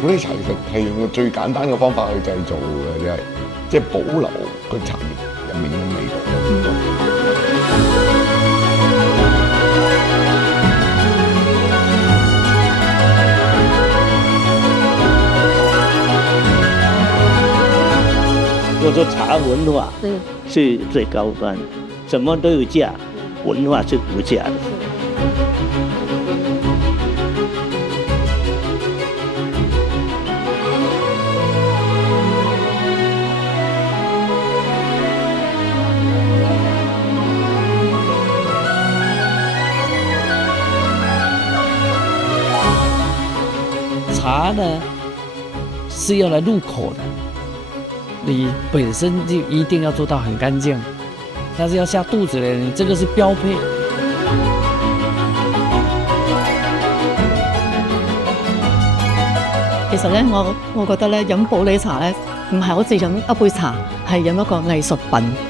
普洱茶其實係用個最簡單嘅方法去製造嘅，即係保留個茶葉入面嘅味道。我說茶文化是最高端，什麼都有價，文化是無價的。茶呢是要來入口的，你本身就一定要做到很乾淨，但是要下肚子的，你這個是標配。其實咧，我覺得咧飲普洱茶咧，唔係好似飲一杯茶，係飲一個藝術品。